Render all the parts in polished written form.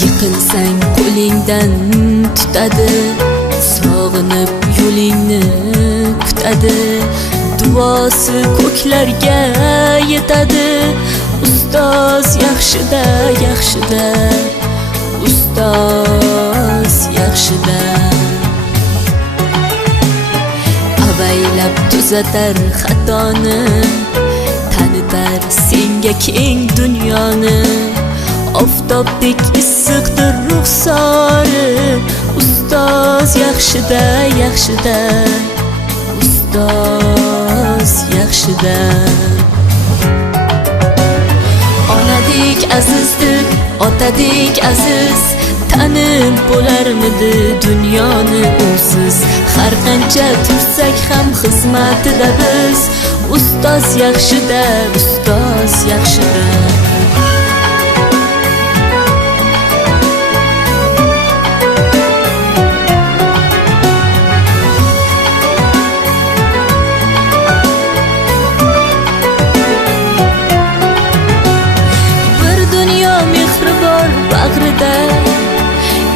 Yiqilsang qo'lingdan tutadi, sog'inib yo'lingni kutadi. Duosi ko'klarga yetadi. Ustoz yaxshida, yaxshida, ustoz yaxshida. Avaylab tuzatar xatoni, tanitar senga keng dunyoni. Oftobdek issiqdir ruxsori, ustoz yaxshida, yaxshida, ustoz yaxshida. Onadek azizdir, otadek aziz, tanib bo'larmidi dunyoni usiz. Har qancha tursak ham xizmatida biz, ustoz yaxshida, ustoz yaxshida. Bag'rida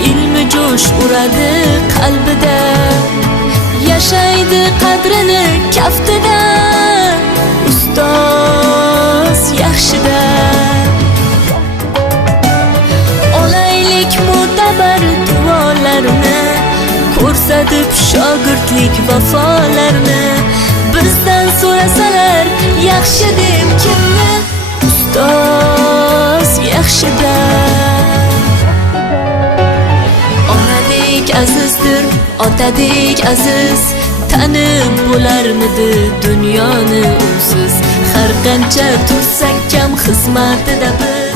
ilmi jo'sh uradi qalbida, yashaydi qadrini kaftida, ustoz yaxshida. Olaylik mo'tabar duolarni, ko'rsatib shogirdlik vafolarni. Bizdan so'rasalar yaxshi deb kimni, ustoz yaxshida. Azizdir, otadek aziz, tanib bo'larmidi dunyoni usiz. Har qancha tursak kam xizmatida biz.